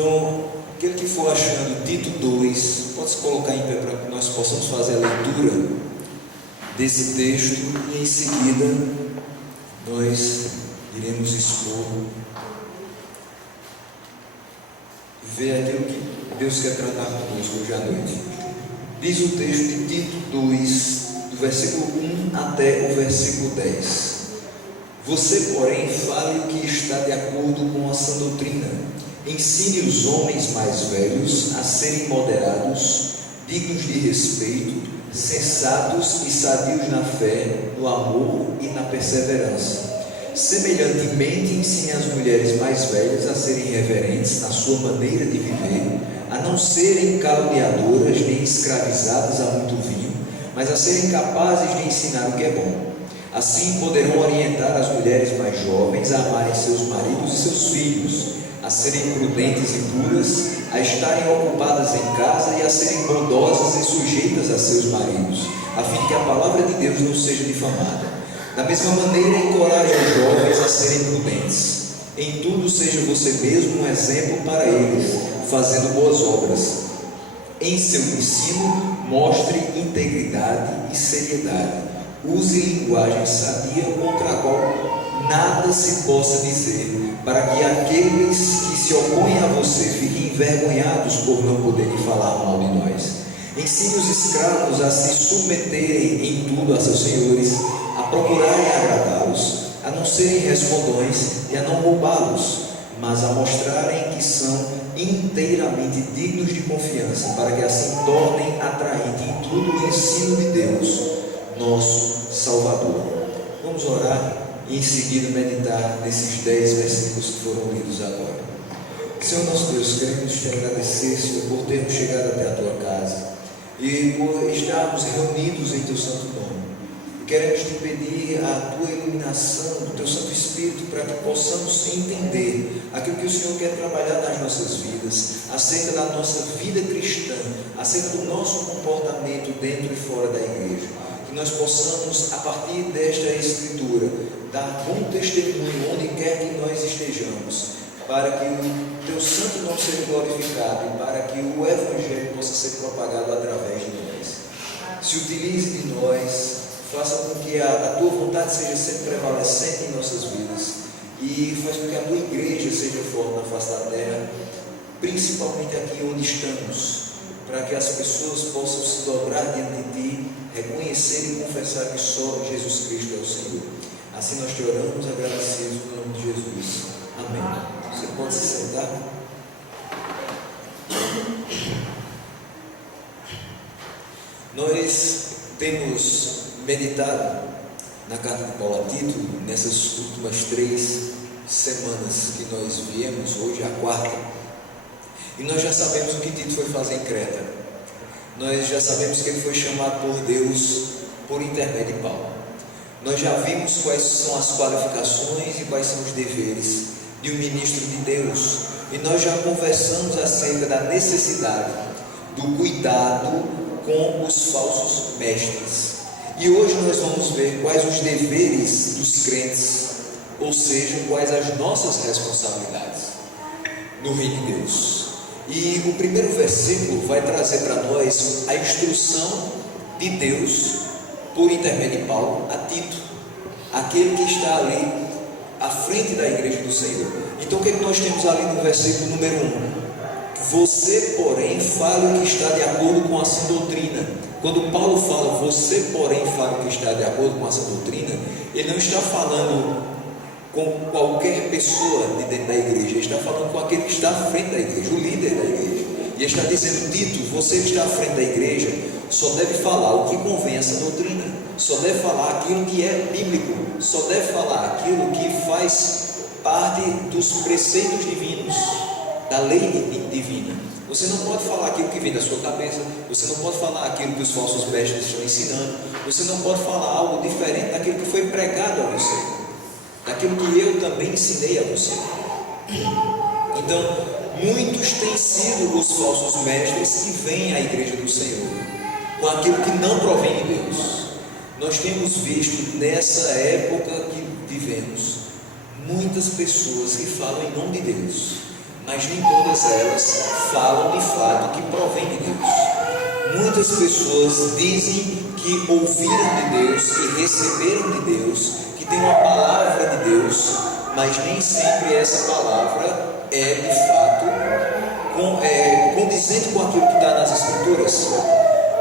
Então, aquele que for achando Tito 2, pode se colocar em pé para que nós possamos fazer a leitura desse texto e em seguida nós iremos expor e ver aquilo que Deus quer tratar conosco hoje à noite. Diz o texto de Tito 2, do versículo 1 até o versículo 10. Você, porém, fale o que está de acordo com a sã doutrina. Ensine os homens mais velhos a serem moderados, dignos de respeito, sensatos e sadios na fé, no amor e na perseverança. Semelhantemente, ensine as mulheres mais velhas a serem reverentes na sua maneira de viver, a não serem caluniadoras nem escravizadas a muito vinho, mas a serem capazes de ensinar o que é bom. Assim poderão orientar as mulheres mais jovens a amarem seus maridos e seus filhos, a serem prudentes e puras, a estarem ocupadas em casa e a serem bondosas e sujeitas a seus maridos, a fim de que a palavra de Deus não seja difamada. Da mesma maneira, encoraje os jovens a serem prudentes. Em tudo seja você mesmo um exemplo para eles, fazendo boas obras. Em seu ensino, mostre integridade e seriedade. Use linguagem sadia contra a qual nada se possa dizer, para que aqueles que se opõem a você fiquem envergonhados por não poderem falar mal de nós. Ensine os escravos a se submeterem em tudo a seus senhores, a procurarem agradá-los, a não serem respondões e a não roubá-los, mas a mostrarem que são inteiramente dignos de confiança, para que assim tornem atraente em tudo o ensino de Deus, nosso Salvador. Vamos orar e em seguida meditar nesses 10 versículos que foram lidos agora. Senhor nosso Deus, queremos te agradecer, Senhor, por termos chegado até a tua casa e por estarmos reunidos em teu santo nome. Queremos te pedir a tua iluminação do teu Santo Espírito para que possamos entender aquilo que o Senhor quer trabalhar nas nossas vidas, acerca da nossa vida cristã, acerca do nosso comportamento dentro e fora da igreja. Que nós possamos, a partir desta Escritura, dar bom testemunho onde quer que nós estejamos, para que o teu santo nome seja glorificado e para que o Evangelho possa ser propagado através de nós. Se utilize de nós, faça com que a tua vontade seja sempre prevalecente em nossas vidas e faz com que a tua igreja seja forte na face da terra, principalmente aqui onde estamos, para que as pessoas possam se dobrar diante de ti, reconhecer e confessar que só Jesus Cristo é o Senhor. Assim nós te oramos, agradecidos no nome de Jesus. Amém. Você pode se sentar? Nós temos meditado na carta de Paulo a Tito nessas últimas 3 semanas que nós viemos, hoje é a 4ª, e nós já sabemos o que Tito foi fazer em Creta. Nós já sabemos que ele foi chamado por Deus por intermédio de Paulo. Nós já vimos quais são as qualificações e quais são os deveres de um ministro de Deus, e nós já conversamos acerca da necessidade do cuidado com os falsos mestres. E hoje nós vamos ver quais os deveres dos crentes, ou seja, quais as nossas responsabilidades no reino de Deus. E o primeiro versículo vai trazer para nós a instrução de Deus por intermédio de Paulo a Tito, aquele que está ali à frente da igreja do Senhor. Então o que é que nós temos ali no versículo número 1? Você, porém, fale o que está de acordo com a sã doutrina. Quando Paulo fala, você, porém, fale o que está de acordo com a sã doutrina, ele não está falando com qualquer pessoa de dentro da igreja, ele está falando com aquele que está à frente da igreja, o líder da igreja. E ele está dizendo: Tito, você que está à frente da igreja, só deve falar o que convém a essa doutrina, só deve falar aquilo que é bíblico, só deve falar aquilo que faz parte dos preceitos divinos, da lei divina. Você não pode falar aquilo que vem da sua cabeça, você não pode falar aquilo que os falsos mestres estão ensinando, você não pode falar algo diferente daquilo que foi pregado a você, daquilo que eu também ensinei a você. Então, muitos têm sido os falsos mestres que vêm à igreja do Senhor com aquilo que não provém de Deus. Nós temos visto nessa época que vivemos muitas pessoas que falam em nome de Deus, mas nem todas elas falam de fato que provém de Deus. Muitas pessoas dizem que ouviram de Deus, que receberam de Deus, que tem uma palavra de Deus, mas nem sempre essa palavra é de fato condizente com aquilo que está nas Escrituras.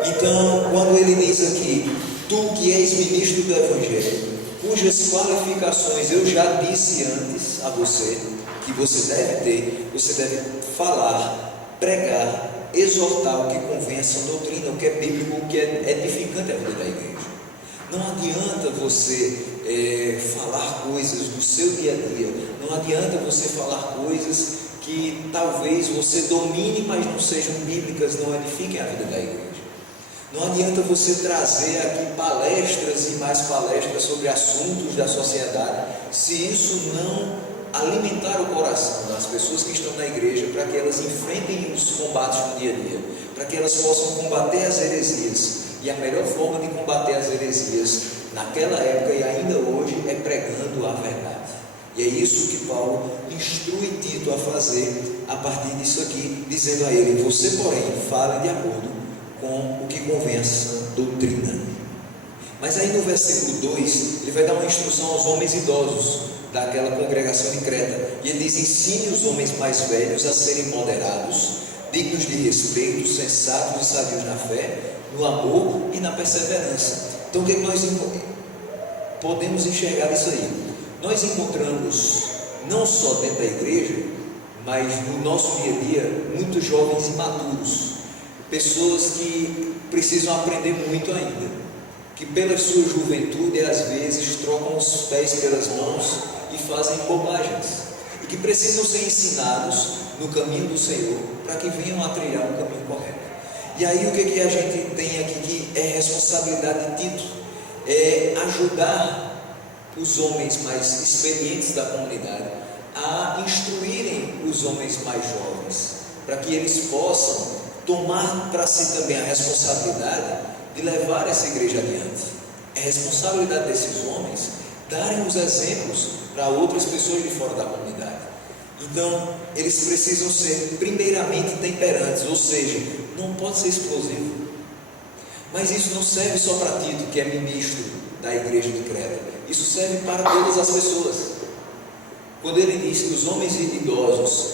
Então, quando ele diz aqui, tu que és ministro do Evangelho, cujas qualificações eu já disse antes a você, que você deve ter, você deve falar, pregar, exortar o que convém a sã doutrina, o que é bíblico, o que é edificante à vida da igreja. Não adianta você falar coisas do seu dia a dia, não adianta você falar coisas que talvez você domine, mas não sejam bíblicas, não edifiquem a vida da igreja. Não adianta você trazer aqui palestras e mais palestras sobre assuntos da sociedade, se isso não alimentar o coração das pessoas que estão na igreja, para que elas enfrentem os combates no dia a dia, para que elas possam combater as heresias. E a melhor forma de combater as heresias naquela época e ainda hoje é pregando a verdade. E é isso que Paulo instrui Tito a fazer a partir disso aqui, dizendo a ele: você, porém, fale de acordo com o que convém a sã doutrina. Mas aí no versículo 2, ele vai dar uma instrução aos homens idosos daquela congregação de Creta, e ele diz: ensine os homens mais velhos a serem moderados, dignos de respeito, sensatos e sabios na fé, no amor e na perseverança. Então o que nós podemos enxergar isso aí? Nós encontramos, não só dentro da igreja, mas no nosso dia a dia, muitos jovens imaturos, pessoas que precisam aprender muito ainda, que pela sua juventude às vezes trocam os pés pelas mãos e fazem bobagens, e que precisam ser ensinados no caminho do Senhor, para que venham a trilhar o caminho correto. E aí o que a gente tem aqui que é responsabilidade de Tito? É ajudar os homens mais experientes da comunidade a instruírem os homens mais jovens, para que eles possam tomar para si também a responsabilidade de levar essa igreja adiante. É responsabilidade desses homens darem os exemplos para outras pessoas de fora da comunidade. Então, eles precisam ser primeiramente temperantes, ou seja, não pode ser explosivo. Mas isso não serve só para Tito, que é ministro da igreja de Creta. Isso serve para todas as pessoas. Quando ele diz que os homens idosos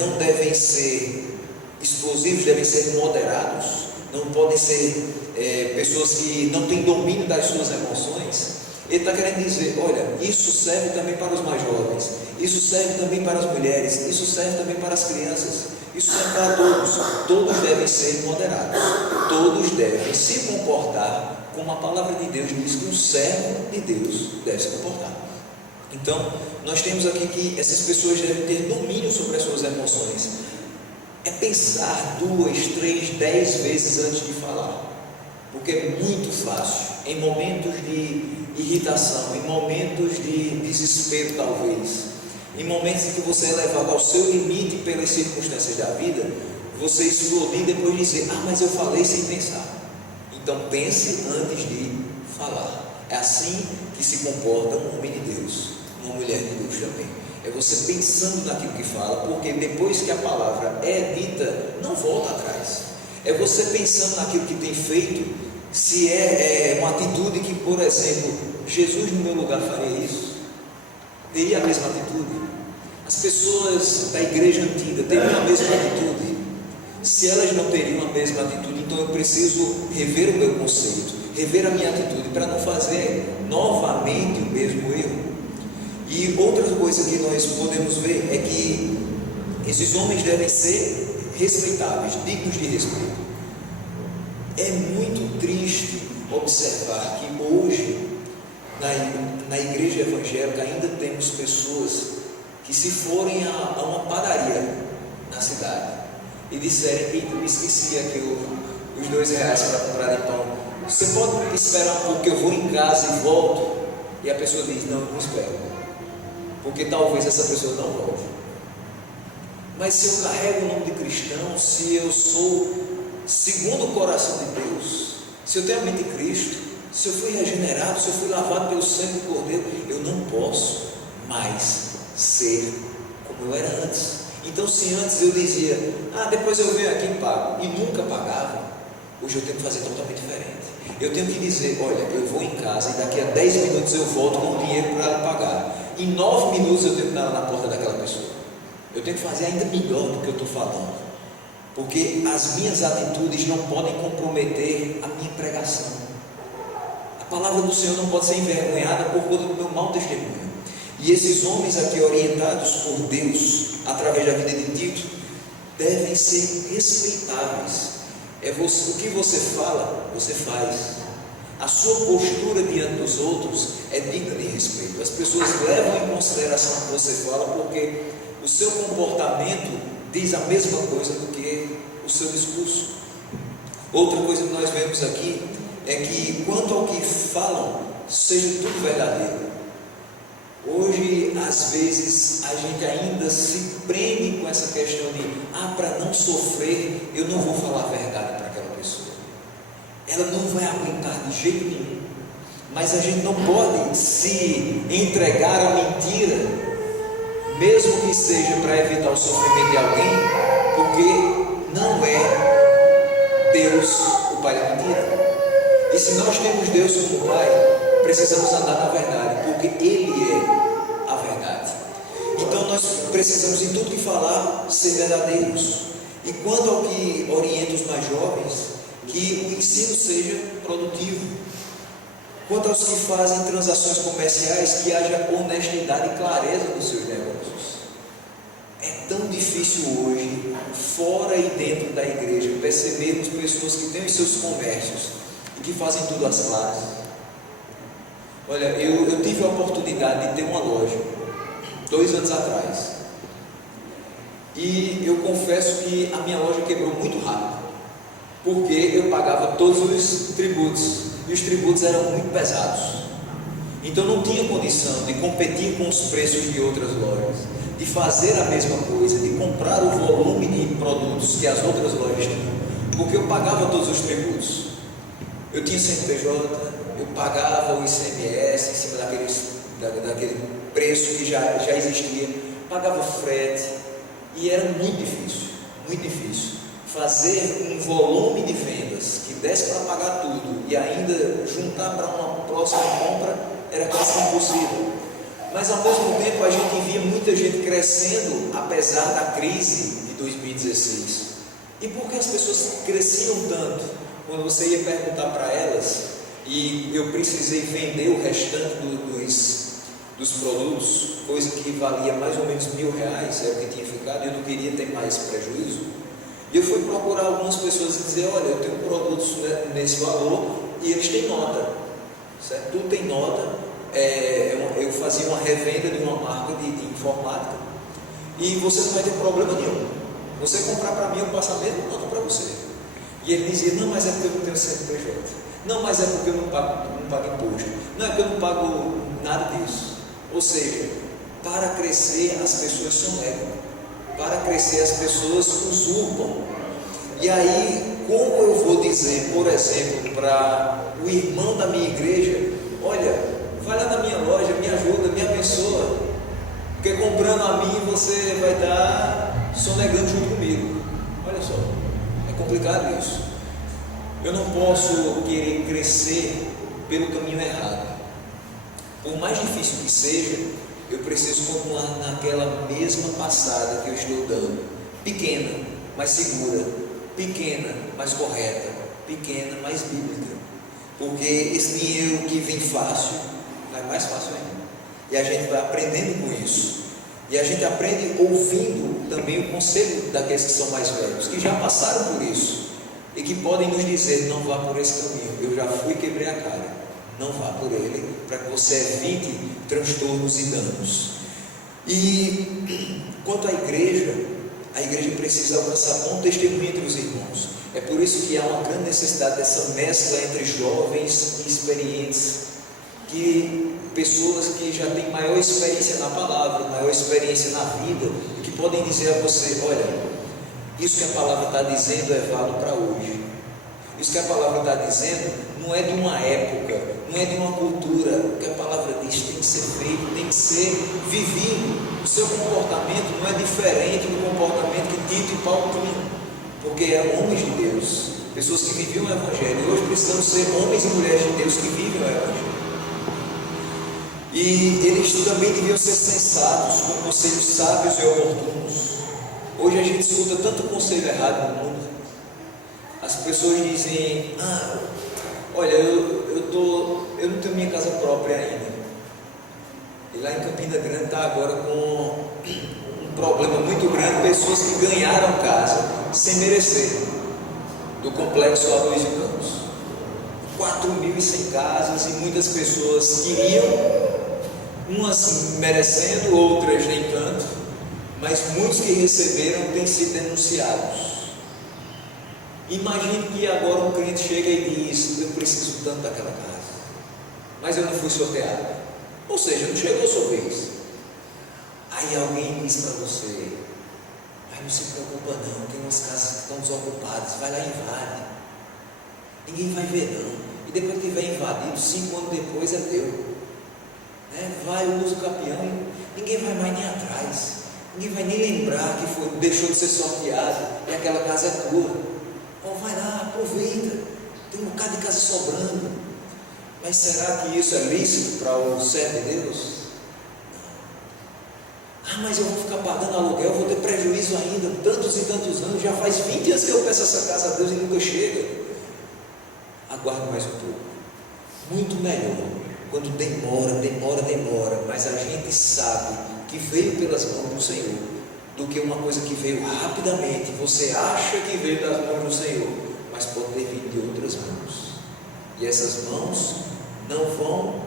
não devem ser explosivos, devem ser moderados, não podem ser pessoas que não têm domínio das suas emoções, ele está querendo dizer: olha, isso serve também para os mais jovens, isso serve também para as mulheres, isso serve também para as crianças, isso serve para todos. Todos devem ser moderados, todos devem se comportar como a palavra de Deus diz que um servo de Deus deve se comportar. Então, nós temos aqui que essas pessoas devem ter domínio sobre as suas emoções. É pensar 2, 3, 10 vezes antes de falar, porque é muito fácil, em momentos de irritação, em momentos de desespero talvez, em momentos em que você é levado ao seu limite pelas circunstâncias da vida, você explodir e depois dizer: mas eu falei sem pensar. Então pense antes de falar. É assim que se comporta um homem de Deus, uma mulher de Deus também. É você pensando naquilo que fala, porque depois que a palavra é dita, não volta atrás. É você pensando naquilo que tem feito, se é uma atitude que, por exemplo, Jesus no meu lugar faria isso, teria a mesma atitude. As pessoas da igreja antiga teriam a mesma atitude. Se elas não teriam a mesma atitude, então eu preciso rever o meu conceito, rever a minha atitude, para não fazer novamente o mesmo erro. E outra coisa que nós podemos ver é que esses homens devem ser respeitáveis, dignos de respeito. É muito triste observar que hoje, na igreja evangélica, ainda temos pessoas que, se forem a uma padaria na cidade e disserem: eita, eu esqueci aqui os R$2 para comprar de pão, você pode esperar um pouco que eu vou em casa e volto? E a pessoa diz: não, não espero, porque talvez essa pessoa não volte. Mas se eu carrego o nome de cristão, se eu sou segundo o coração de Deus, se eu tenho a mente de Cristo, se eu fui regenerado, se eu fui lavado pelo sangue do Cordeiro, eu não posso mais ser como eu era antes. Então, se antes eu dizia, depois eu venho aqui e pago, e nunca pagava, hoje eu tenho que fazer totalmente diferente. Eu tenho que dizer, olha, eu vou em casa e daqui a 10 minutos eu volto com o dinheiro para ela pagar. Em 9 minutos eu tenho que estar na porta daquela pessoa. Eu tenho que fazer ainda melhor do que eu estou falando, porque as minhas atitudes não podem comprometer a minha pregação. A palavra do Senhor não pode ser envergonhada por conta do meu mau testemunho. E esses homens aqui, orientados por Deus através da vida de Tito, devem ser respeitáveis. O que você fala, você faz. A sua postura diante dos outros é digna de respeito. As pessoas levam em consideração o que você fala, porque o seu comportamento diz a mesma coisa do que o seu discurso. Outra coisa que nós vemos aqui é que, quanto ao que falam, seja tudo verdadeiro. Hoje, às vezes, a gente ainda se prende com essa questão de para não sofrer, eu não vou falar a verdade para aquela pessoa. Ela não vai aguentar de jeito nenhum. Mas a gente não pode se entregar à mentira, mesmo que seja para evitar o sofrimento de alguém, porque não é Deus o Pai da mentira. E se nós temos Deus como Pai, precisamos andar na verdade, porque Ele é a verdade. Então nós precisamos, em tudo que falar, ser verdadeiros. E quanto ao que orienta os mais jovens, que o ensino seja produtivo. Quanto aos que fazem transações comerciais, que haja honestidade e clareza nos seus negócios. É tão difícil hoje, fora e dentro da igreja, percebermos pessoas que têm os seus comércios e que fazem tudo às claras. Olha, eu tive a oportunidade de ter uma loja 2 anos atrás, e eu confesso que a minha loja quebrou muito rápido, porque eu pagava todos os tributos, e os tributos eram muito pesados. Então não tinha condição de competir com os preços de outras lojas, de fazer a mesma coisa, de comprar o volume de produtos que as outras lojas tinham, porque eu pagava todos os tributos. Eu tinha CNPJ, eu pagava o ICMS em cima daquele preço que já existia, pagava frete, e era muito difícil fazer um volume de vendas que desse para pagar tudo e ainda juntar para uma próxima compra. Era quase impossível. Mas ao mesmo tempo a gente via muita gente crescendo, apesar da crise de 2016. E por que as pessoas cresciam tanto? Quando você ia perguntar para elas, e eu precisei vender o restante dos produtos, coisa que valia mais ou menos R$1.000, era o que tinha ficado, e eu não queria ter mais prejuízo. E eu fui procurar algumas pessoas e dizer, olha, eu tenho produtos nesse valor, e eles têm nota, certo? Tudo tem nota. Eu fazia uma revenda de uma marca de informática, e você não vai ter problema nenhum. Você comprar para mim, eu passo a mesma nota para você. E ele dizia, não, mas é porque eu não tenho CNPJ. Não, mas é porque eu não pago imposto. Não, é porque eu não pago nada disso. Ou seja, para crescer as pessoas sonegam. Para crescer as pessoas usurpam. E aí, como eu vou dizer, por exemplo, para o irmão da minha igreja, olha, vai lá na minha loja, me ajuda, me abençoa, porque comprando a mim você vai estar sonegando junto comigo. Olha só, é complicado isso. Eu não posso querer crescer pelo caminho errado. Por mais difícil que seja, eu preciso continuar naquela mesma passada que eu estou dando, pequena, mas segura, pequena, mas correta, pequena, mas bíblica, porque esse dinheiro que vem fácil, vai mais fácil ainda, e a gente vai aprendendo com isso, e a gente aprende ouvindo também o conselho daqueles que são mais velhos, que já passaram por isso, e que podem nos dizer, não vá por esse caminho, eu já fui e quebrei a cara, não vá por ele, para que você evite transtornos e danos. E quanto à igreja precisa alcançar bom testemunho entre os irmãos. É por isso que há uma grande necessidade dessa mescla entre jovens e experientes, que pessoas que já têm maior experiência na palavra, maior experiência na vida, e que podem dizer a você, olha, isso que a palavra está dizendo é válido para hoje. Isso que a palavra está dizendo não é de uma época, não é de uma cultura. O que a palavra diz tem que ser feito, tem que ser vivido. O seu comportamento não é diferente do comportamento que Tito e Paulo tinham, porque eram homens de Deus, pessoas que viviam o Evangelho. E hoje precisamos ser homens e mulheres de Deus que vivem o Evangelho. E eles também deviam ser sensatos, com conselhos sábios e oportunos. Hoje a gente escuta tanto conselho errado no mundo. As pessoas dizem: olha, eu não tenho minha casa própria ainda. E lá em Campina Grande está agora com um problema muito grande, pessoas que ganharam casa sem merecer, do complexo Aloysio Campos. 4.100 casas, e muitas pessoas queriam, umas merecendo, outras nem tanto, mas muitos que receberam têm sido denunciados. Imagine que agora um crente chega e diz: eu preciso tanto daquela casa, mas eu não fui sorteado, ou seja, não chegou a sua vez. Aí alguém diz para você: não se preocupa não, tem umas casas que estão desocupadas, vai lá e invade, ninguém vai ver não. E depois que tiver invadido, 5 anos depois é teu, vai, usa o capião, ninguém vai mais nem atrás, ninguém vai nem lembrar que deixou de ser sorteado e aquela casa é tua. Vai lá, aproveita, tem um bocado de casa sobrando. Mas será que isso é lícito para o servo de Deus? Não. Mas eu vou ficar pagando aluguel, vou ter prejuízo ainda, tantos e tantos anos, já faz 20 anos que eu peço essa casa a Deus e nunca chega. Aguarde mais um pouco, muito melhor, quando demora, mas a gente sabe que veio pelas mãos do Senhor, do que uma coisa que veio rapidamente. Você acha que veio das mãos do Senhor, mas pode ter vindo de outras mãos, e essas mãos não vão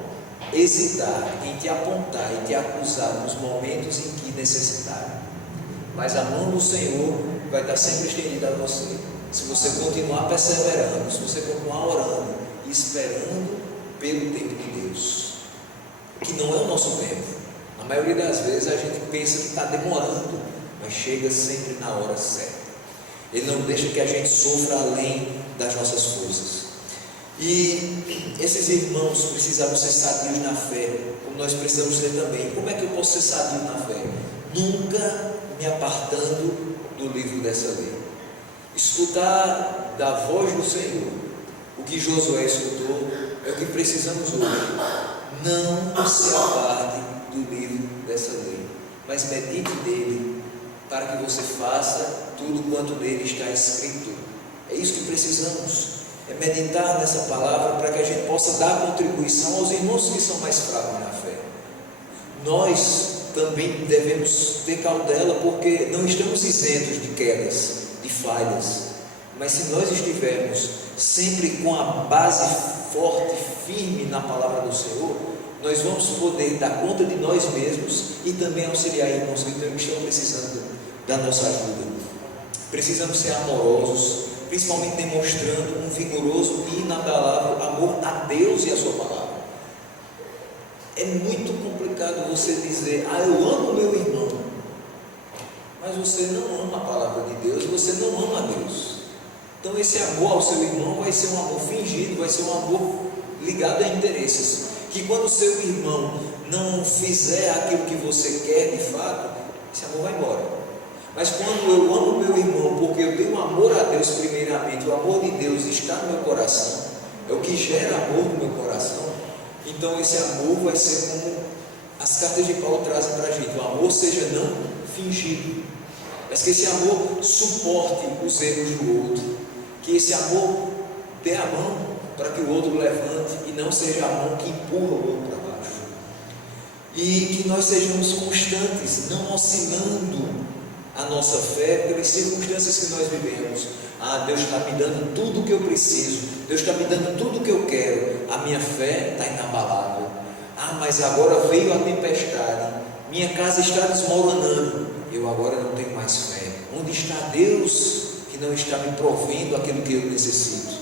hesitar em te apontar e te acusar nos momentos em que necessitarem, mas a mão do Senhor vai estar sempre estendida a você, se você continuar perseverando, se você continuar orando e esperando pelo tempo de Deus, que não é o nosso tempo. A maioria das vezes a gente pensa que está demorando, mas chega sempre na hora certa. Ele não deixa que a gente sofra além das nossas forças. E esses irmãos precisavam ser sadios na fé, como nós precisamos ser também. Como é que eu posso ser sadio na fé? Nunca me apartando do livro dessa lei. Escutar da voz do Senhor o que Josué escutou é o que precisamos hoje. Não se aparte do livro dessa lei, mas medite nele, para que você faça tudo quanto nele está escrito. É isso que precisamos, é meditar nessa palavra, para que a gente possa dar contribuição aos irmãos que são mais fracos na fé. Nós também devemos ter cautela, porque não estamos isentos de quedas, de falhas, mas se nós estivermos sempre com a base forte, firme na palavra do Senhor, nós vamos poder dar conta de nós mesmos e também auxiliar irmãos que estão precisando da nossa ajuda. Precisamos ser amorosos, principalmente demonstrando um vigoroso e inabalável amor a Deus e a sua palavra. É muito complicado você dizer: eu amo meu irmão, mas você não ama a palavra de Deus, você não ama a Deus. Então esse amor ao seu irmão vai ser um amor fingido, vai ser um amor ligado a interesses, que quando o seu irmão não fizer aquilo que você quer de fato, esse amor vai embora. Mas quando eu amo meu irmão, porque eu tenho amor a Deus primeiramente, o amor de Deus está no meu coração, é o que gera amor no meu coração, então esse amor vai ser como as cartas de Paulo trazem para a gente: o amor seja não fingido, mas que esse amor suporte os erros do outro, que esse amor dê a mão para que o outro levante, e não seja a mão que empurra o outro para baixo. E que nós sejamos constantes, não oscilando a nossa fé pelas circunstâncias que nós vivemos. Deus está me dando tudo o que eu preciso, Deus está me dando tudo o que eu quero, a minha fé está inabalável. Mas agora veio a tempestade, minha casa está desmoronando, eu agora não tenho mais fé. Onde está Deus que não está me provendo aquilo que eu necessito?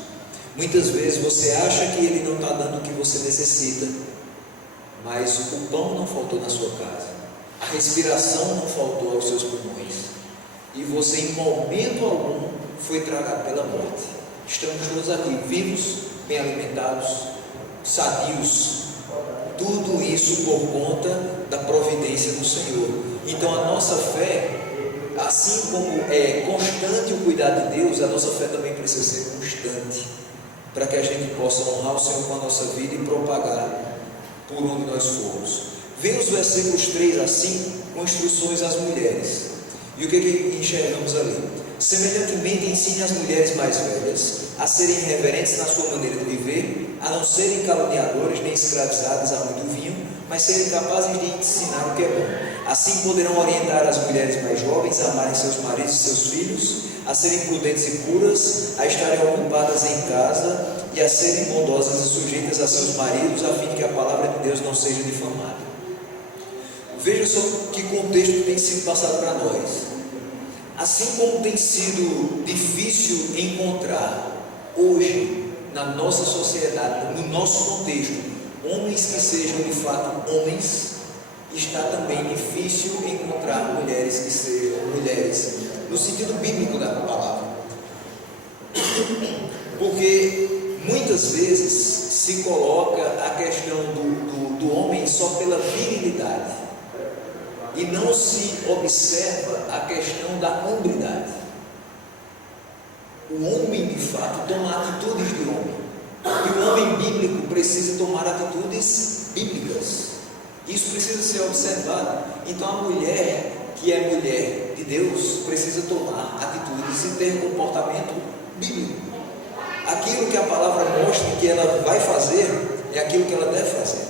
Muitas vezes você acha que Ele não está dando o que você necessita, mas o pão não faltou na sua casa, a respiração não faltou aos seus pulmões, e você em momento algum foi tragado pela morte. estamos todos aqui, vivos, bem alimentados, sadios. Tudo isso por conta da providência do Senhor. Então a nossa fé, assim como é constante o cuidado de Deus, a nossa fé também precisa ser constante, para que a gente possa honrar o Senhor com a nossa vida e propagar por onde nós formos. Vem os versículos 3 a 5 com instruções às mulheres. E o que enxergamos ali? Semelhantemente, ensine as mulheres mais velhas a serem reverentes na sua maneira de viver, a não serem caluniadores nem escravizadas a muito vinho, mas serem capazes de ensinar o que é bom. Assim poderão orientar as mulheres mais jovens a amarem seus maridos e seus filhos, a serem prudentes e puras, a estarem ocupadas em casa e a serem bondosas e sujeitas a seus maridos, a fim de que a palavra de Deus não seja difamada. Veja só que contexto tem sido passado para nós. Assim como tem sido difícil encontrar hoje na nossa sociedade, no nosso contexto, homens que sejam de fato homens, está também difícil encontrar mulheres que sejam mulheres, no sentido bíblico da palavra. Porque muitas vezes se coloca a questão do homem só pela virilidade, e não se observa a questão da hombridade. O homem de fato toma atitudes de homem, e o homem bíblico precisa tomar atitudes bíblicas. Isso precisa ser observado. Então a mulher que é mulher de Deus precisa tomar atitudes e ter comportamento bíblico. Aquilo que a palavra mostra que ela vai fazer é aquilo que ela deve fazer.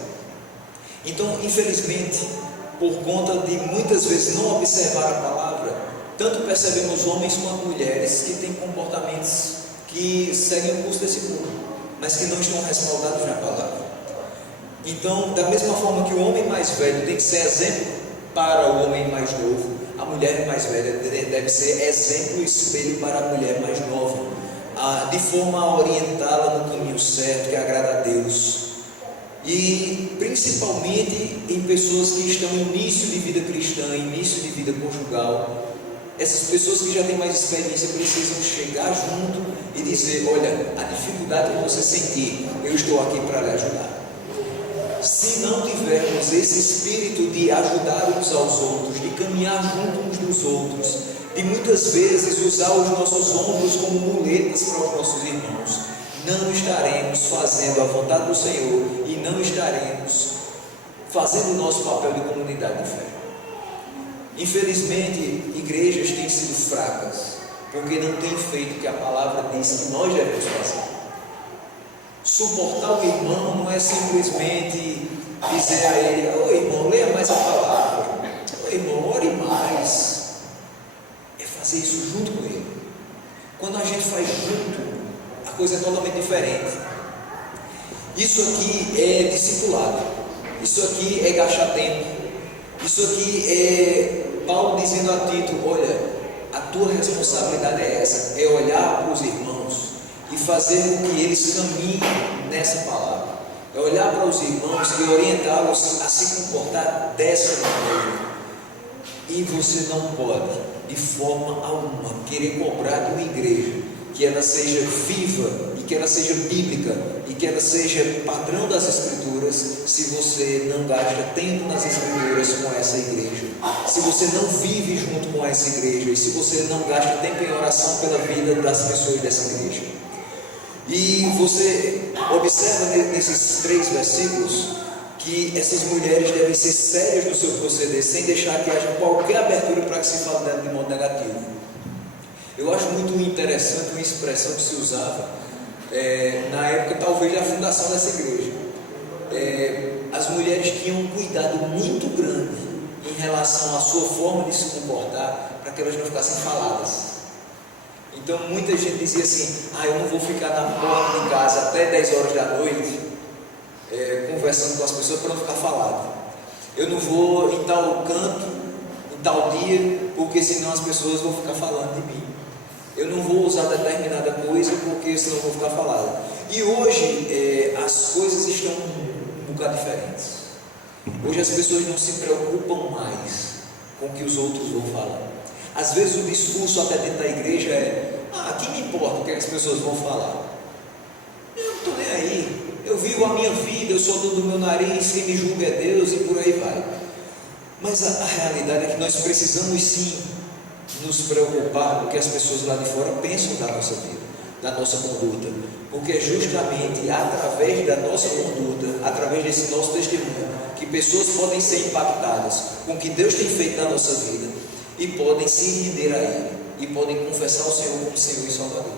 Então, infelizmente, por conta de muitas vezes não observar a palavra, tanto percebemos homens quanto mulheres que têm comportamentos que seguem o curso desse mundo, mas que não estão respaldados na palavra. Então, da mesma forma que o homem mais velho tem que ser exemplo para o homem mais novo, a mulher mais velha deve ser exemplo e espelho para a mulher mais nova, de forma a orientá-la no caminho certo, que agrada a Deus. E principalmente em pessoas que estão em início de vida cristã, início de vida conjugal, essas pessoas que já têm mais experiência precisam chegar junto e dizer: olha, a dificuldade que você sentir, eu estou aqui para lhe ajudar. Se não tivermos esse espírito de ajudar uns aos outros, de caminhar junto uns dos outros, de muitas vezes usar os nossos ombros como muletas para os nossos irmãos, não estaremos fazendo a vontade do Senhor e não estaremos fazendo o nosso papel de comunidade de fé. Infelizmente, igrejas têm sido fracas, porque não têm feito o que a palavra diz que nós devemos fazer. Suportar o irmão não é simplesmente dizer a ele: ô irmão, leia mais a palavra, ô irmão, ore mais. É fazer isso junto com ele. Quando a gente faz junto, a coisa é totalmente diferente. Isso aqui é discipulado, isso aqui é gastar tempo, isso aqui é Paulo dizendo a Tito: olha, a tua responsabilidade é essa, é olhar para os irmãos e fazer com que eles caminhem nessa palavra, é olhar para os irmãos e orientá-los a se comportar dessa maneira. E você não pode, de forma alguma, querer cobrar de uma igreja que ela seja viva e que ela seja bíblica e que ela seja padrão das Escrituras, se você não gasta tempo nas Escrituras com essa igreja, se você não vive junto com essa igreja e se você não gasta tempo em oração pela vida das pessoas dessa igreja. E você observa nesses 3 versículos que essas mulheres devem ser sérias no seu proceder, sem deixar que haja qualquer abertura para que se fale dela de modo negativo. Eu acho muito interessante uma expressão que se usava na época, talvez, da fundação dessa igreja. As mulheres tinham um cuidado muito grande em relação à sua forma de se comportar, para que elas não ficassem faladas. Então muita gente dizia assim: eu não vou ficar na porta de casa até 10 horas da noite conversando com as pessoas para não ficar falado. Eu não vou em tal canto, em tal dia, porque senão as pessoas vão ficar falando de mim. Eu não vou usar determinada coisa, porque senão eu vou ficar falado. E hoje as coisas estão um bocado diferentes. Hoje as pessoas não se preocupam mais com o que os outros vão falar. Às vezes o discurso até dentro da igreja é: que me importa o que as pessoas vão falar? Eu não estou nem aí, eu vivo a minha vida, eu sou dono do meu nariz, quem me julga é Deus e por aí vai. Mas a realidade é que nós precisamos sim nos preocupar com o que as pessoas lá de fora pensam da nossa vida, da nossa conduta, porque é justamente através da nossa conduta, através desse nosso testemunho, que pessoas podem ser impactadas com o que Deus tem feito na nossa vida e podem se render a Ele e podem confessar o Senhor como Senhor e Salvador.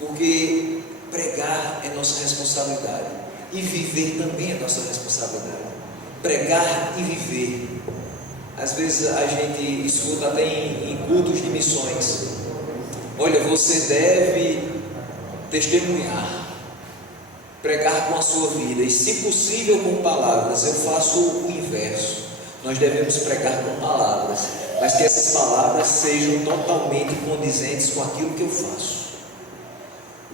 Porque pregar é nossa responsabilidade e viver também é nossa responsabilidade. Pregar e viver. Às vezes a gente escuta até em cultos de missões: olha, você deve testemunhar, pregar com a sua vida, e se possível com palavras. Eu faço o inverso. Nós devemos pregar com palavras, mas que essas palavras sejam totalmente condizentes com aquilo que eu faço.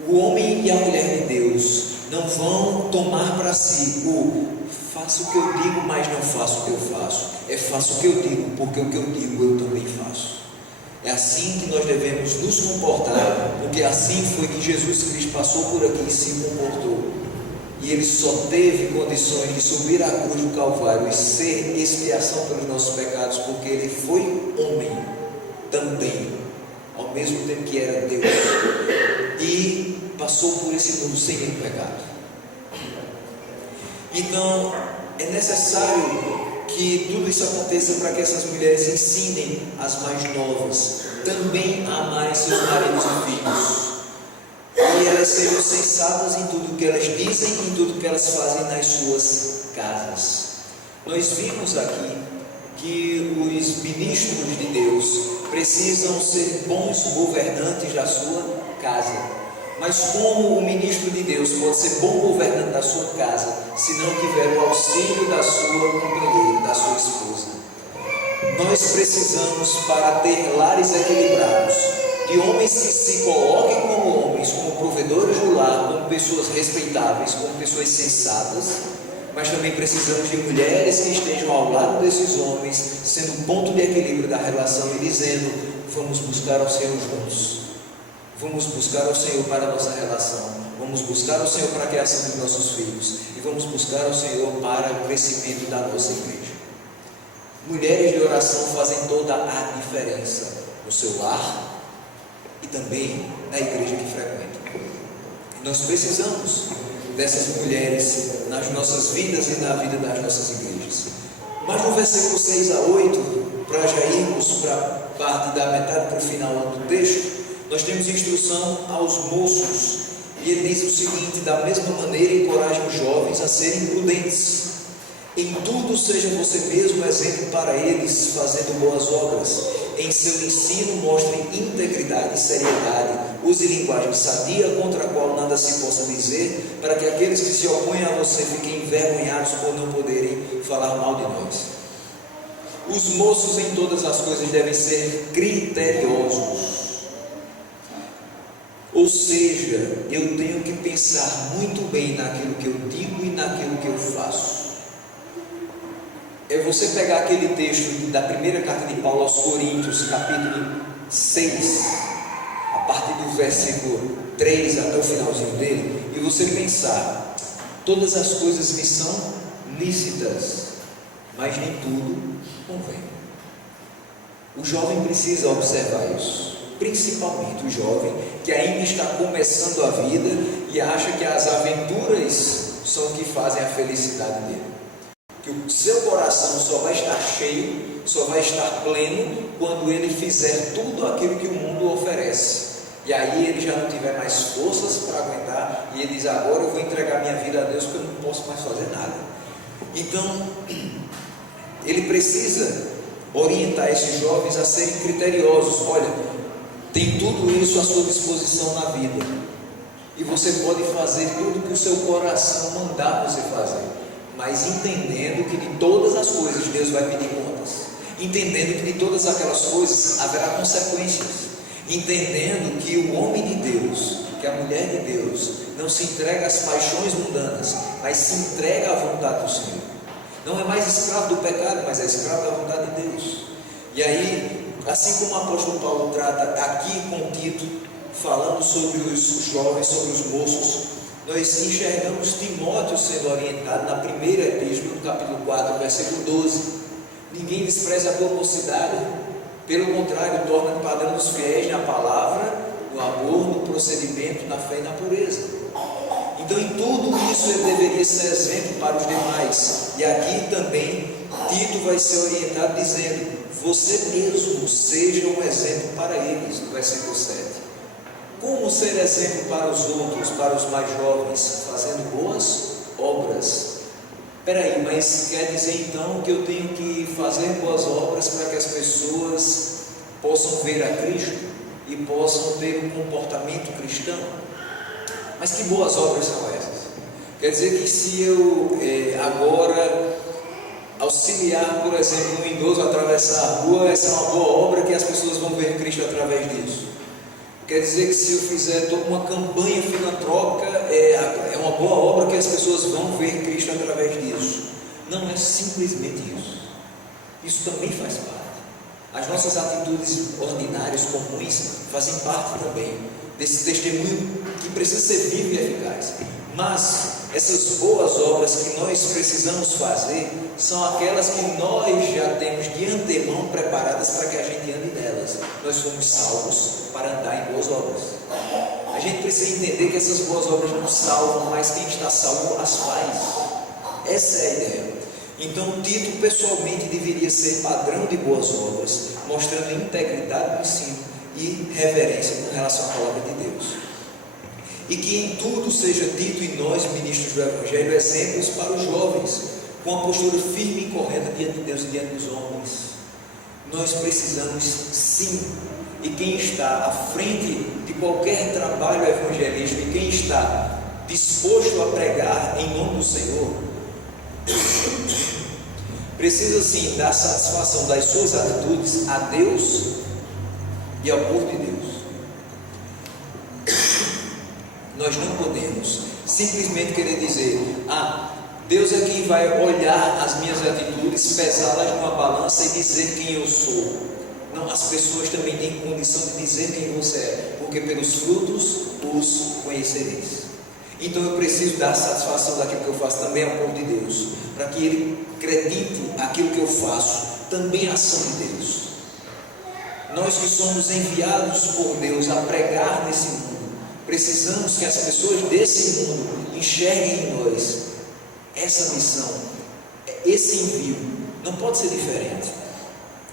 O homem e a mulher de Deus não vão tomar para si o faço o que eu digo, mas não faço o que eu faço. É faço o que eu digo, porque o que eu digo eu também faço. É assim que nós devemos nos comportar, porque assim foi que Jesus Cristo passou por aqui e se comportou. E Ele só teve condições de subir à cruz do Calvário e ser expiação pelos nossos pecados, porque Ele foi homem também, ao mesmo tempo que era Deus, e passou por esse mundo sem nenhum pecado. Então é necessário que tudo isso aconteça para que essas mulheres ensinem as mais novas também a amarem seus maridos e filhos, e elas sejam sensatas em tudo que elas dizem e em tudo que elas fazem nas suas casas. Nós vimos aqui que os ministros de Deus precisam ser bons governantes da sua casa. Mas como o ministro de Deus pode ser bom governante da sua casa se não tiver o auxílio da sua companheira, da sua esposa? Nós precisamos, para ter lares equilibrados, de homens que se coloquem como homens, como provedores do lar, como pessoas respeitáveis, como pessoas sensatas, mas também precisamos de mulheres que estejam ao lado desses homens, sendo ponto de equilíbrio da relação e dizendo: vamos buscar ao Senhor juntos. Vamos buscar o Senhor para a nossa relação, vamos buscar o Senhor para a criação dos nossos filhos, e vamos buscar o Senhor para o crescimento da nossa igreja. Mulheres de oração fazem toda a diferença no seu lar e também na igreja que frequentam. Nós precisamos dessas mulheres nas nossas vidas e na vida das nossas igrejas. Mas no versículo 6 a 8, para já irmos para a parte da metade para o final do texto, nós temos instrução aos moços, e ele diz o seguinte: da mesma maneira encorajem os jovens a serem prudentes, em tudo seja você mesmo exemplo para eles, fazendo boas obras, em seu ensino mostre integridade e seriedade, use linguagem sadia contra a qual nada se possa dizer, para que aqueles que se opõem a você fiquem envergonhados por não poderem falar mal de nós. Os moços em todas as coisas devem ser criteriosos. Ou seja, eu tenho que pensar muito bem naquilo que eu digo e naquilo que eu faço. É você pegar aquele texto da primeira carta de Paulo aos Coríntios, capítulo 6, a partir do versículo 3 até o finalzinho dele, e você pensar: todas as coisas me são lícitas, mas nem tudo convém. O jovem precisa observar isso. Principalmente o jovem que ainda está começando a vida e acha que as aventuras são o que fazem a felicidade dele. Que o seu coração só vai estar cheio, só vai estar pleno quando ele fizer tudo aquilo que o mundo oferece. E aí ele já não tiver mais forças para aguentar e ele diz: agora eu vou entregar minha vida a Deus porque eu não posso mais fazer nada. Então ele precisa orientar esses jovens a serem criteriosos. Olha, tem tudo isso à sua disposição na vida, e você pode fazer tudo que o seu coração mandar você fazer, mas entendendo que de todas as coisas Deus vai pedir contas, entendendo que de todas aquelas coisas haverá consequências, entendendo que o homem de Deus, que a mulher de Deus, não se entrega às paixões mundanas, mas se entrega à vontade do Senhor. Não é mais escravo do pecado, mas é escravo da vontade de Deus. E aí, assim como o apóstolo Paulo trata aqui com Tito, falando sobre os jovens, sobre os moços, nós enxergamos Timóteo sendo orientado na primeira epístola, no capítulo 4, versículo 12. Ninguém despreze a tua mocidade, pelo contrário, torna-te padrão dos fiéis na palavra, no amor, no procedimento, na fé e na pureza. Então, em tudo isso, ele deveria ser exemplo para os demais. E aqui também, Tito vai ser orientado dizendo: você mesmo seja um exemplo para eles, no versículo 7. Como ser exemplo para os outros, para os mais jovens? Fazendo boas obras. Espera aí, mas quer dizer então que eu tenho que fazer boas obras para que as pessoas possam ver a Cristo e possam ter um comportamento cristão? Mas que boas obras são essas? Quer dizer que se eu agora auxiliar, por exemplo, um idoso a atravessar a rua, essa é uma boa obra que as pessoas vão ver Cristo através disso? Quer dizer que se eu fizer toda uma campanha filantrópica, é uma boa obra que as pessoas vão ver Cristo através disso? Não é simplesmente isso. Isso também faz parte. As nossas atitudes ordinárias, comuns, fazem parte também desse testemunho que precisa ser vivo e eficaz. Mas essas boas obras que nós precisamos fazer são aquelas que nós já temos de antemão preparadas para que a gente ande nelas. Nós fomos salvos para andar em boas obras. A gente precisa entender que essas boas obras não salvam, mas quem está salvo as faz. Essa é a ideia. Então Tito pessoalmente deveria ser padrão de boas obras, mostrando integridade no ensino e reverência com relação à palavra de Deus. E que em tudo seja Tito e nós, ministros do Evangelho, exemplos para os jovens, com a postura firme e correta diante de Deus e diante dos homens. Nós precisamos sim, e quem está à frente de qualquer trabalho evangelístico, e quem está disposto a pregar em nome do Senhor, precisa sim dar satisfação das suas atitudes a Deus e ao povo de Deus. Nós não podemos simplesmente querer dizer: Deus é quem vai olhar as minhas atitudes, pesá-las numa balança e dizer quem eu sou. Não, as pessoas também têm condição de dizer quem você é, porque pelos frutos os conhecereis. Então eu preciso dar satisfação daquilo que eu faço também ao povo de Deus, para que ele acredite aquilo que eu faço, também a ação de Deus. Nós que somos enviados por Deus a pregar nesse mundo, precisamos que as pessoas desse mundo enxerguem em nós essa missão, esse envio. Não pode ser diferente.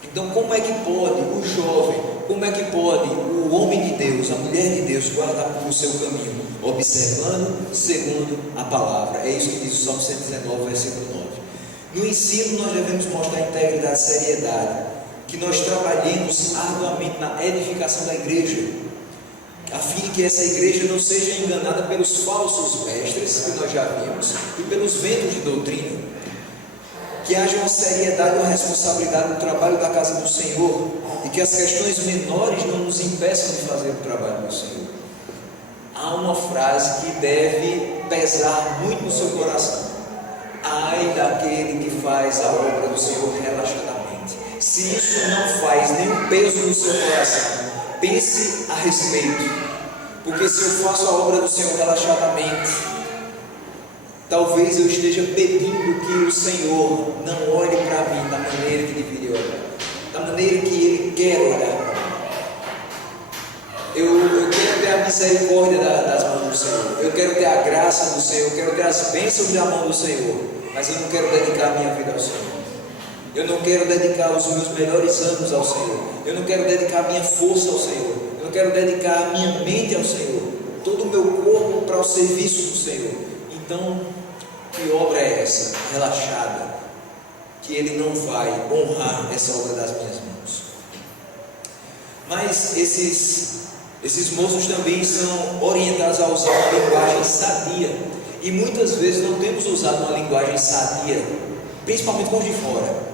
Então, como é que pode o jovem, como é que pode o homem de Deus, a mulher de Deus, guardar o seu caminho? Observando segundo a palavra. É isso que diz o Salmo 119, versículo 9. No ensino, nós devemos mostrar integridade, seriedade, que nós trabalhemos arduamente na edificação da igreja, a fim de que essa igreja não seja enganada pelos falsos mestres, que nós já vimos, e pelos ventos de doutrina. Que haja uma seriedade e uma responsabilidade no trabalho da casa do Senhor, e que as questões menores não nos impeçam de fazer o trabalho do Senhor. Há uma frase que deve pesar muito no seu coração: ai daquele que faz a obra do Senhor relaxadamente. Se isso não faz nenhum peso no seu coração, pense a respeito, porque se eu faço a obra do Senhor relaxadamente, talvez eu esteja pedindo que o Senhor não olhe para mim da maneira que deveria olhar, da maneira que Ele quer olhar para mim. Eu quero ter a misericórdia das mãos do Senhor, eu quero ter a graça do Senhor, eu quero ter as bênçãos da mão do Senhor, mas eu não quero dedicar a minha vida ao Senhor. Eu não quero dedicar os meus melhores anos ao Senhor. Eu não quero dedicar a minha força ao Senhor. Eu não quero dedicar a minha mente ao Senhor. Todo o meu corpo para o serviço do Senhor. Então, que obra é essa? Relaxada. Que Ele não vai honrar essa obra das minhas mãos. Mas esses moços também são orientados a usar uma linguagem sadia. E muitas vezes não temos usado uma linguagem sadia, principalmente com os de fora.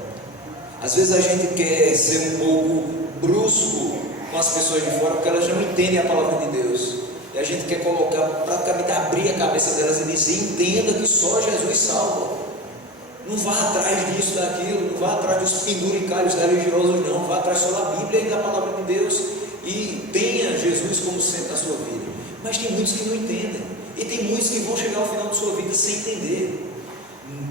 Às vezes a gente quer ser um pouco brusco com as pessoas de fora, porque elas não entendem a palavra de Deus. E a gente quer colocar, praticamente abrir a cabeça delas e dizer: entenda que só Jesus salva. Não vá atrás disso, daquilo, não vá atrás dos penduricalhos religiosos, não. Vá atrás só da Bíblia e da palavra de Deus. e tenha Jesus como centro da sua vida. Mas tem muitos que não entendem, e tem muitos que vão chegar ao final da sua vida sem entender,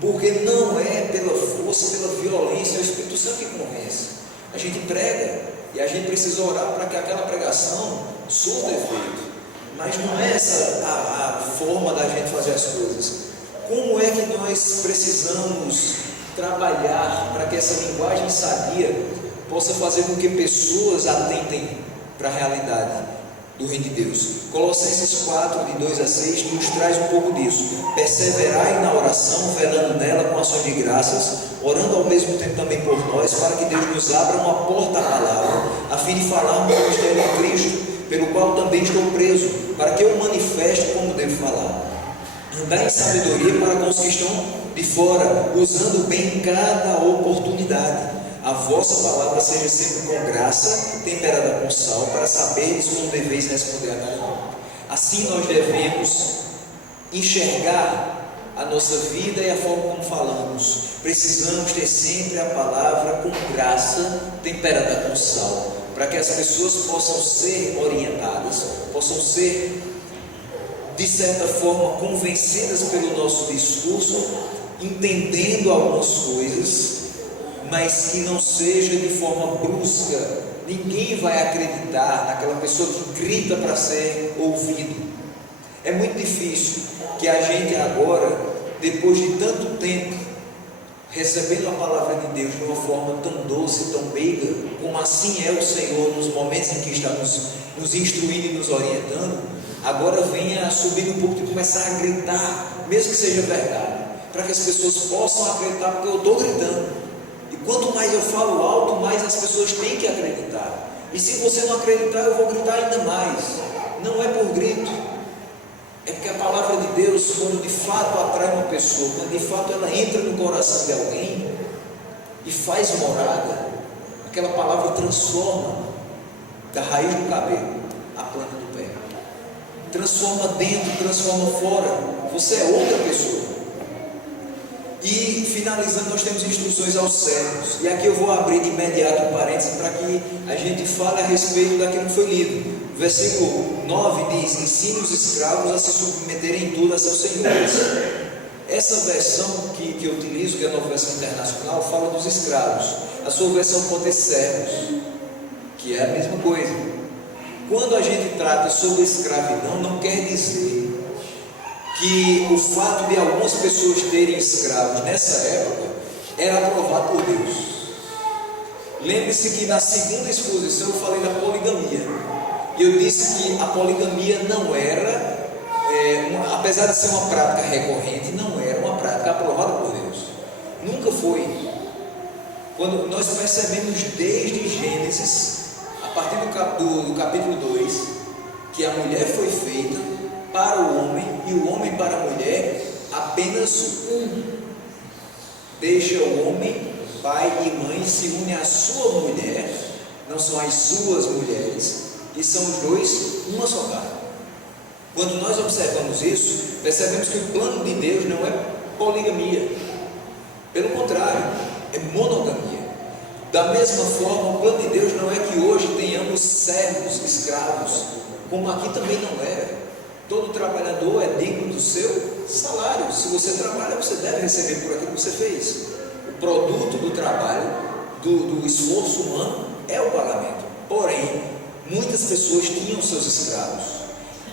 porque não é pela força, pela violência, é o Espírito Santo que convence. A gente prega e a gente precisa orar para que aquela pregação surta efeito, mas não é essa a forma da gente fazer as coisas. Como é que nós precisamos trabalhar para que essa linguagem sadia possa fazer com que pessoas atentem para a realidade do reino de Deus? Colossenses 4, de 2 a 6, nos traz um pouco disso. Perseverai na oração, velando nela com ações de graças, orando ao mesmo tempo também por nós, para que Deus nos abra uma porta à palavra, a fim de falarmos do mistério de Cristo, pelo qual também estou preso, para que eu manifeste como devo falar. Andai em sabedoria para com os que estão de fora, usando bem cada oportunidade. A vossa palavra seja sempre com graça, temperada com sal, para saberes como deveis responder a cada um. Assim nós devemos enxergar a nossa vida e a forma como falamos. Precisamos ter sempre a palavra com graça, temperada com sal, para que as pessoas possam ser orientadas, possam ser, de certa forma, convencidas pelo nosso discurso, entendendo algumas coisas, mas que não seja de forma brusca. Ninguém vai acreditar naquela pessoa que grita para ser ouvido. É muito difícil que a gente agora, depois de tanto tempo, recebendo a palavra de Deus de uma forma tão doce, tão meiga, como assim é o Senhor nos momentos em que está nos instruindo e nos orientando, agora venha subir um pouco e começar a gritar, mesmo que seja verdade, para que as pessoas possam acreditar, porque eu estou gritando. E quanto mais eu falo alto, mais as pessoas têm que acreditar. E se você não acreditar, eu vou gritar ainda mais. Não é por grito, é porque a palavra de Deus, quando de fato atrai uma pessoa, quando de fato ela entra no coração de alguém e faz morada, aquela palavra transforma da raiz do cabelo a planta do pé, transforma dentro, transforma fora. Você é outra pessoa. E finalizando, nós temos instruções aos servos, e aqui eu vou abrir de imediato um parênteses para que a gente fale a respeito daquilo que foi lido. Versículo 9 diz: ensine os escravos a se submeterem em tudo a seus senhores. Essa versão que eu utilizo, que é a Nova Versão Internacional, fala dos escravos. A sua versão pode ter servos, que é a mesma coisa. Quando a gente trata sobre escravidão, não quer dizer que o fato de algumas pessoas terem escravos nessa época era aprovado por Deus. Lembre-se que na segunda exposição eu falei da poligamia, e eu disse que a poligamia não era, apesar de ser uma prática recorrente, não era uma prática aprovada por Deus. Nunca foi. Quando nós percebemos desde Gênesis, a partir do capítulo 2, que a mulher foi feita para o homem e o homem para a mulher, apenas um. Deixa o homem, pai e mãe, se une à sua mulher, não são as suas mulheres, e são os dois uma só carne. Quando nós observamos isso, percebemos que o plano de Deus não é poligamia, pelo contrário, é monogamia. Da mesma forma, o plano de Deus não é que hoje tenhamos servos, escravos, como aqui também não era. Todo trabalhador é digno do seu salário. Se você trabalha, você deve receber por aquilo que você fez. O produto do trabalho, do esforço humano, é o pagamento. Porém, muitas pessoas tinham seus escravos.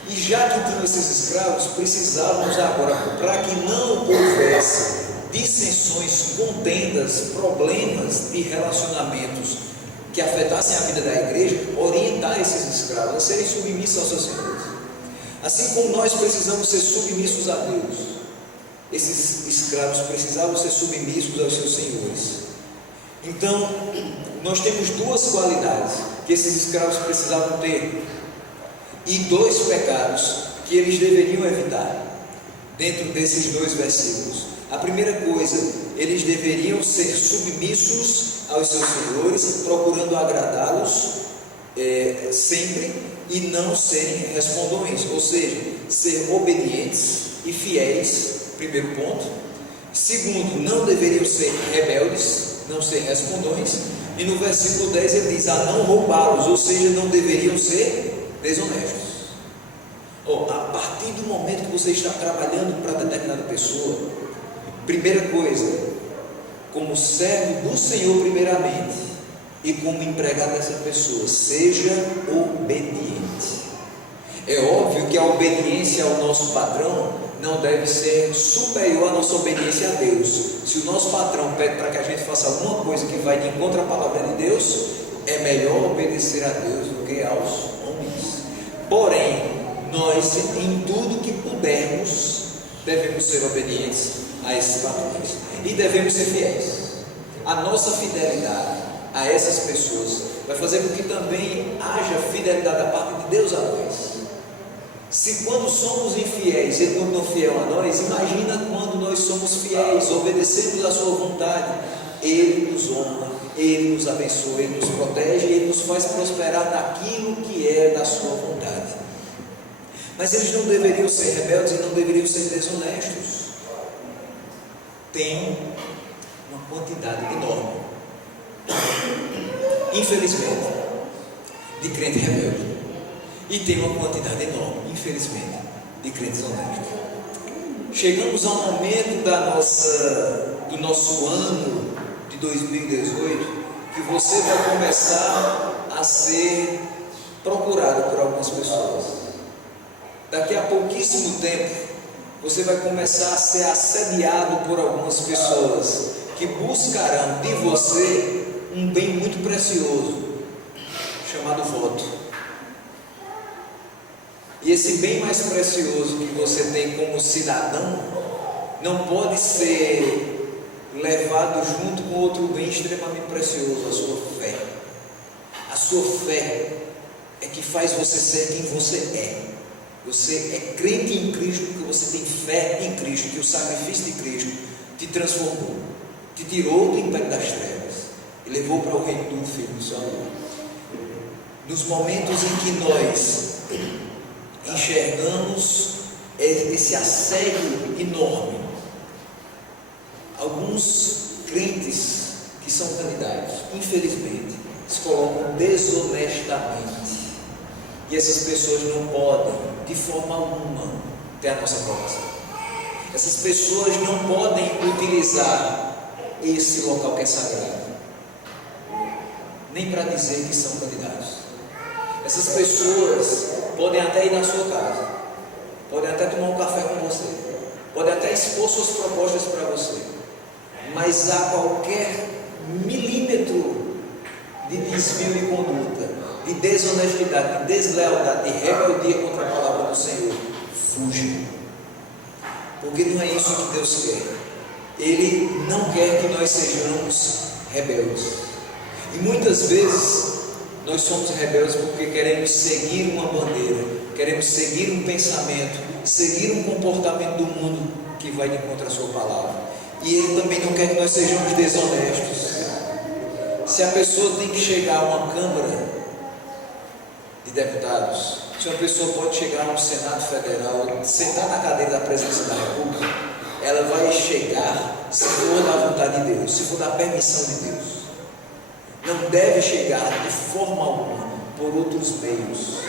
E já que tinham esses escravos, precisávamos agora, para que não houvesse dissensões, contendas, problemas de relacionamentos que afetassem a vida da igreja, orientar esses escravos a serem submissos aos seus senhores. Assim como nós precisamos ser submissos a Deus, esses escravos precisavam ser submissos aos seus senhores. Então, nós temos duas qualidades que esses escravos precisavam ter, e dois pecados que eles deveriam evitar, dentro desses dois versículos. A primeira coisa, eles deveriam ser submissos aos seus senhores, procurando agradá-los sempre, e não serem respondões, ou seja, ser obedientes e fiéis, primeiro ponto. Segundo, não deveriam ser rebeldes, não ser respondões. E no versículo 10 ele diz: a não roubá-los, ou seja, não deveriam ser desonestos. A partir do momento que você está trabalhando para determinada pessoa, primeira coisa, como servo do Senhor primeiramente, e como empregado dessa pessoa, seja obediente. É óbvio que a obediência ao nosso patrão não deve ser superior à nossa obediência a Deus. Se o nosso patrão pede para que a gente faça alguma coisa que vai de encontro à palavra de Deus, é melhor obedecer a Deus do que aos homens. Porém, nós, em tudo que pudermos, devemos ser obedientes a esses patrões e devemos ser fiéis. A nossa fidelidade a essas pessoas vai fazer com que também haja fidelidade da parte de Deus a nós. Se quando somos infiéis, Ele não é fiel a nós, imagina quando nós somos fiéis, obedecemos a sua vontade. Ele nos honra, Ele nos abençoa, Ele nos protege, Ele nos faz prosperar naquilo que é da sua vontade. Mas eles não deveriam ser rebeldes e não deveriam ser desonestos. Tem uma quantidade enorme, infelizmente, de crente rebelde. E tem uma quantidade enorme, infelizmente, de crentes honestos. Chegamos a um momento do nosso ano de 2018 que você vai começar a ser procurado por algumas pessoas. Daqui a pouquíssimo tempo, você vai começar a ser assediado por algumas pessoas que buscarão de você um bem muito precioso, chamado voto. E esse bem mais precioso que você tem como cidadão não pode ser levado junto com outro bem extremamente precioso, a sua fé. A sua fé é que faz você ser quem você é. Você é crente em Cristo porque você tem fé em Cristo, que o sacrifício de Cristo te transformou, te tirou do império das trevas e levou para o reino do Filho do seu amor. Nos momentos em que nós enxergamos esse assédio enorme, alguns crentes que são candidatos, infelizmente, se colocam desonestamente, e essas pessoas não podem, de forma alguma, ter a nossa aprovação. Essas pessoas não podem utilizar esse local que é sagrado, nem para dizer que são candidatos. Essas pessoas podem até ir na sua casa, podem até tomar um café com você, podem até expor suas propostas para você, mas há qualquer milímetro de desvio de conduta, de desonestidade, de deslealdade, de rebeldia contra a palavra do Senhor, fuja, porque não é isso que Deus quer. Ele não quer que nós sejamos rebeldes, e muitas vezes nós somos rebeldes porque queremos seguir uma bandeira, queremos seguir um pensamento, seguir um comportamento do mundo que vai de encontro à sua palavra. E Ele também não quer que nós sejamos desonestos. Se a pessoa tem que chegar a uma Câmara de Deputados, se uma pessoa pode chegar no Senado Federal, sentar na cadeira da Presidência da República, ela vai chegar se for da vontade de Deus, se for da permissão de Deus. Não deve chegar de forma alguma por outros meios.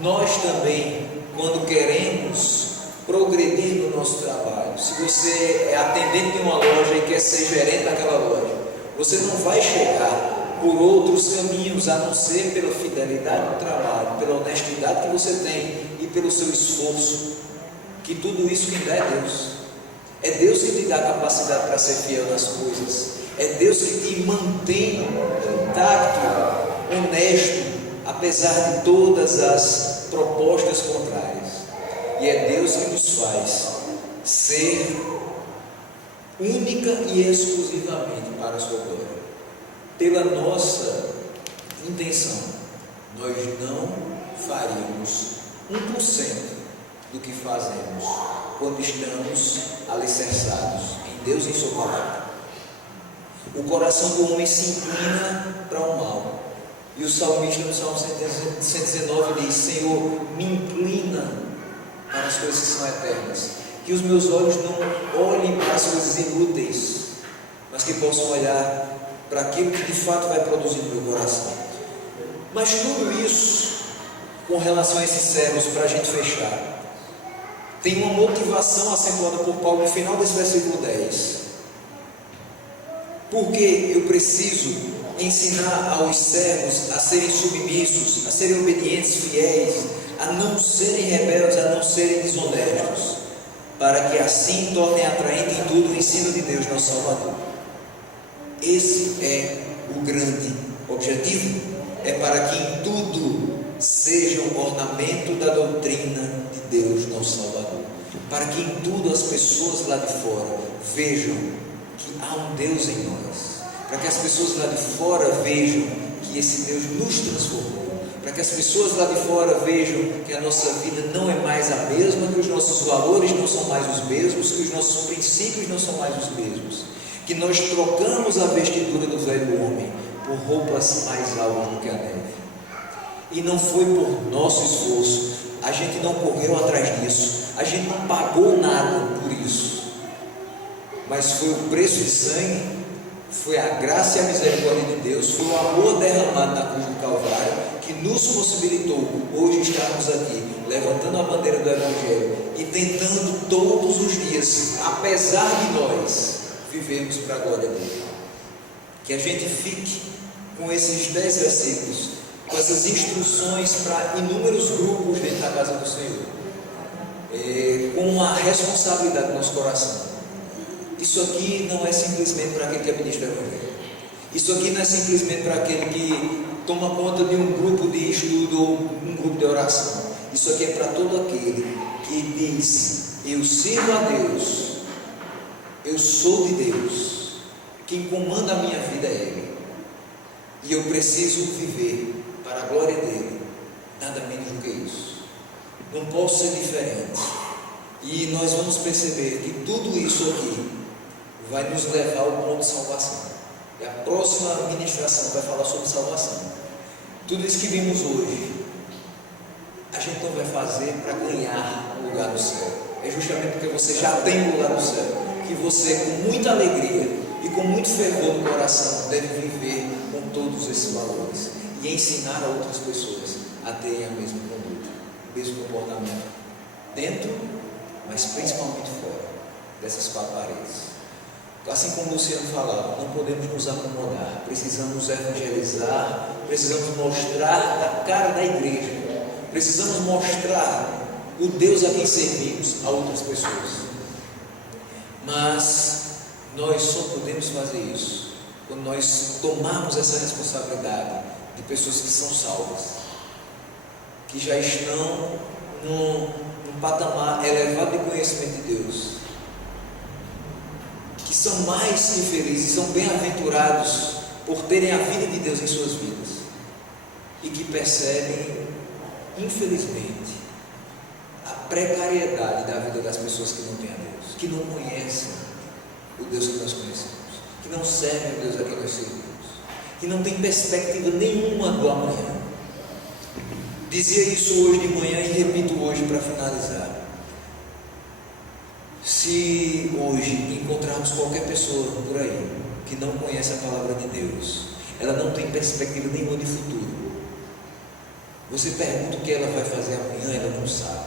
Nós também, quando queremos progredir no nosso trabalho, se você é atendente de uma loja e quer ser gerente daquela loja, você não vai chegar por outros caminhos, a não ser pela fidelidade do trabalho, pela honestidade que você tem e pelo seu esforço, que tudo isso quem dá é Deus. É Deus que te dá a capacidade para ser fiel nas coisas. É Deus que te mantém intacto, honesto, apesar de todas as propostas contrárias. E é Deus que nos faz ser única e exclusivamente para a sua glória. Pela nossa intenção, nós não faríamos 1% do que fazemos quando estamos alicerçados em Deus e em sua palavra. O coração do homem se inclina para o mal. E o salmista no Salmo 119 diz: Senhor, me inclina para as coisas que são eternas, que os meus olhos não olhem para as coisas inúteis, mas que possam olhar para aquilo que de fato vai produzir no meu coração. Mas tudo isso, com relação a esses servos, para a gente fechar, tem uma motivação acentuada por Paulo no final desse versículo 10. Porque eu preciso ensinar aos servos a serem submissos, a serem obedientes, fiéis, a não serem rebeldes, a não serem desonestos, para que assim tornem atraente em tudo o ensino de Deus, nosso Salvador. Esse é o grande objetivo, é para que em tudo sejam ornamento da doutrina de Deus, nosso Salvador, para que em tudo as pessoas lá de fora vejam que há um Deus em nós, para que as pessoas lá de fora vejam que esse Deus nos transformou, para que as pessoas lá de fora vejam que a nossa vida não é mais a mesma, que os nossos valores não são mais os mesmos, que os nossos princípios não são mais os mesmos, que nós trocamos a vestidura do velho homem por roupas mais altas do que a neve. E não foi por nosso esforço, a gente não correu atrás disso, a gente não pagou nada por isso, mas foi o preço de sangue, foi a graça e a misericórdia de Deus, foi o amor derramado na cruz do Calvário, que nos possibilitou hoje estarmos aqui, levantando a bandeira do Evangelho e tentando todos os dias, apesar de nós, vivermos para a glória dele. Que a gente fique com esses 10 versículos, com essas instruções para inúmeros grupos dentro da casa do Senhor, com uma responsabilidade no nosso coração. Isso aqui não é simplesmente para aquele que administra o Evangelho. Isso aqui não é simplesmente para aquele que toma conta de um grupo de estudo ou um grupo de oração. Isso aqui é para todo aquele que diz: eu sirvo a Deus, eu sou de Deus, quem comanda a minha vida é Ele, e eu preciso viver para a glória dele, nada menos do que isso. Não posso ser diferente. E nós vamos perceber que tudo isso aqui vai nos levar ao ponto de salvação. E a próxima ministração vai falar sobre salvação. Tudo isso que vimos hoje, a gente não vai fazer para ganhar o lugar no céu. É justamente porque você já tem o lugar no céu, que você, com muita alegria e com muito fervor no coração, deve viver com todos esses valores e ensinar a outras pessoas a terem a mesma conduta, o mesmo comportamento, dentro, mas principalmente fora dessas 4 paredes. Assim como o Luciano falava, não podemos nos acomodar, precisamos evangelizar, precisamos mostrar a cara da igreja, precisamos mostrar o Deus a quem servimos a outras pessoas. Mas nós só podemos fazer isso quando nós tomarmos essa responsabilidade de pessoas que são salvas, que já estão num patamar elevado de conhecimento de Deus, que são mais que felizes, são bem-aventurados por terem a vida de Deus em suas vidas, e que percebem, infelizmente, a precariedade da vida das pessoas que não têm a Deus, que não conhecem o Deus que nós conhecemos, que não servem o Deus a quem nós servimos, que não tem perspectiva nenhuma do amanhã. Dizia isso hoje de manhã e repito hoje para finalizar. Se hoje encontrarmos qualquer pessoa por aí que não conhece a palavra de Deus, ela não tem perspectiva nenhuma de futuro, você pergunta o que ela vai fazer amanhã, ela não sabe.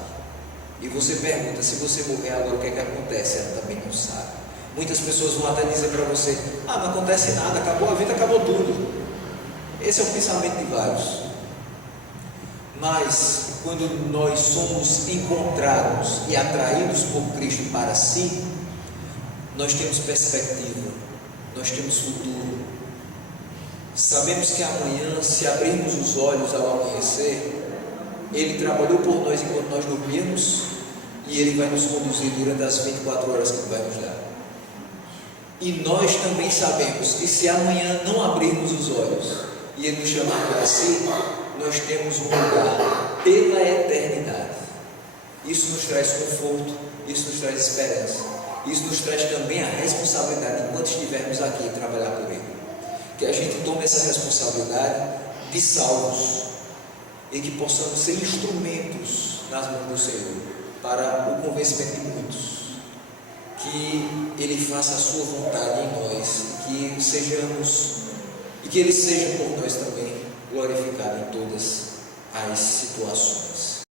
E você pergunta, se você morrer agora, o que é que acontece? Ela também não sabe. Muitas pessoas vão até dizer para você: ah, não acontece nada, acabou a vida, acabou tudo. Esse é o pensamento de vários. Mas quando nós somos encontrados e atraídos por Cristo para si, nós temos perspectiva, nós temos futuro. Sabemos que amanhã, se abrirmos os olhos ao amanhecer, Ele trabalhou por nós enquanto nós dormíamos, e Ele vai nos conduzir durante as 24 horas que Ele vai nos dar. E nós também sabemos que se amanhã não abrirmos os olhos e Ele nos chamar para si, nós temos um lugar pela eternidade. Isso nos traz conforto, isso nos traz esperança, isso nos traz também a responsabilidade, enquanto estivermos aqui, trabalhar por Ele. Que a gente tome essa responsabilidade de salvos e que possamos ser instrumentos nas mãos do Senhor para o convencimento de muitos, que Ele faça a sua vontade em nós, que sejamos e que Ele seja por nós também glorificado em todas as situações.